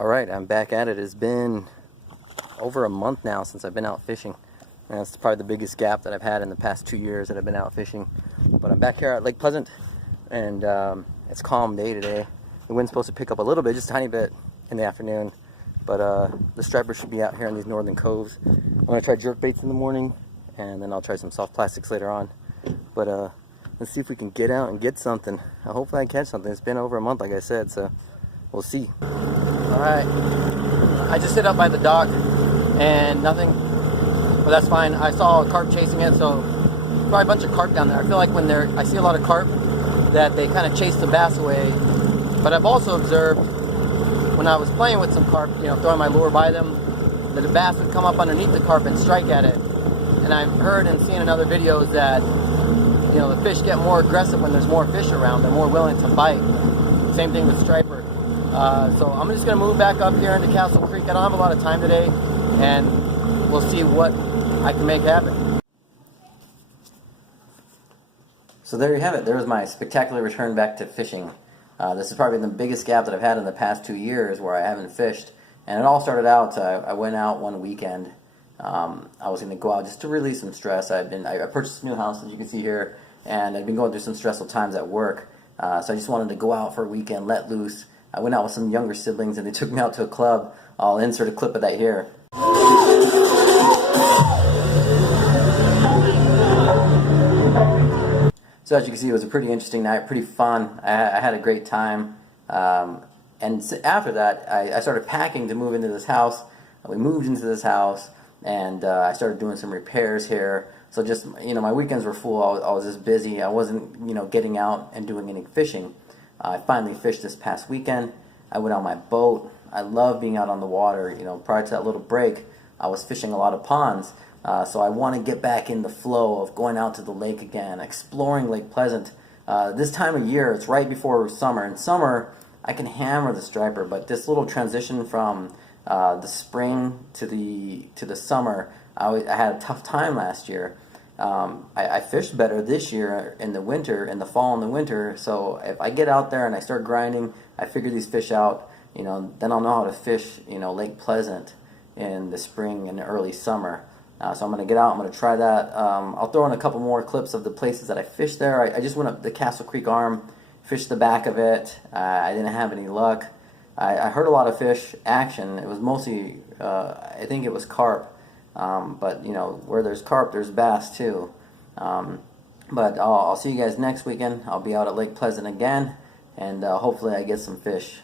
Alright, I'm back at it. It's been over a month now since I've been out fishing. And that's probably the biggest gap that I've had in the past 2 years that I've been out fishing. But I'm back here at Lake Pleasant, and it's a calm day today. The wind's supposed to pick up a little bit, just a tiny bit in the afternoon. But the stripers should be out here in these northern coves. I'm going to try jerk baits in the morning, and then I'll try some soft plastics later on. But let's see if we can get out and get something. Hopefully I catch something. It's been over a month, like I said, so we'll see. Alright, I just hit up by the dock and nothing, but that's fine. I saw a carp chasing it, so probably a bunch of carp down there. I feel like when I see a lot of carp that they kind of chase the bass away, but I've also observed when I was playing with some carp, throwing my lure by them, that the bass would come up underneath the carp and strike at it. And I've heard and seen in other videos that the fish get more aggressive when there's more fish around. They're more willing to bite. Same thing with striper. So I'm just going to move back up here into Castle Creek. I don't have a lot of time today, and we'll see what I can make happen. So there you have it. There's my spectacular return back to fishing. This is probably the biggest gap that I've had in the past 2 years where I haven't fished. And it all started out, I went out one weekend. I was going to go out just to release some stress. I purchased a new house, as you can see here, and I'd been going through some stressful times at work. So I just wanted to go out for a weekend, let loose. I went out with some younger siblings, and they took me out to a club. I'll insert a clip of that here. So as you can see, it was a pretty interesting night, pretty fun. I had a great time. And after that, I started packing to move into this house. We moved into this house, and I started doing some repairs here. So just, my weekends were full. I was just busy. I wasn't, getting out and doing any fishing. I finally fished this past weekend. I went on my boat. I love being out on the water. Prior to that little break, I was fishing a lot of ponds. So I want to get back in the flow of going out to the lake again, exploring Lake Pleasant. This time of year, it's right before summer. In summer, I can hammer the striper, but this little transition from the spring to the summer, I had a tough time last year. I fished better this year in the winter, in the fall and the winter. So if I get out there and I start grinding, I figure these fish out, then I'll know how to fish, Lake Pleasant in the spring and early summer. So I'm going to get out, I'm going to try that. I'll throw in a couple more clips of the places that I fished there. I just went up the Castle Creek Arm, fished the back of it. I didn't have any luck. I heard a lot of fish action. It was mostly, I think it was carp. But where there's carp, there's bass too. But I'll see you guys next weekend. I'll be out at Lake Pleasant again, and hopefully I get some fish.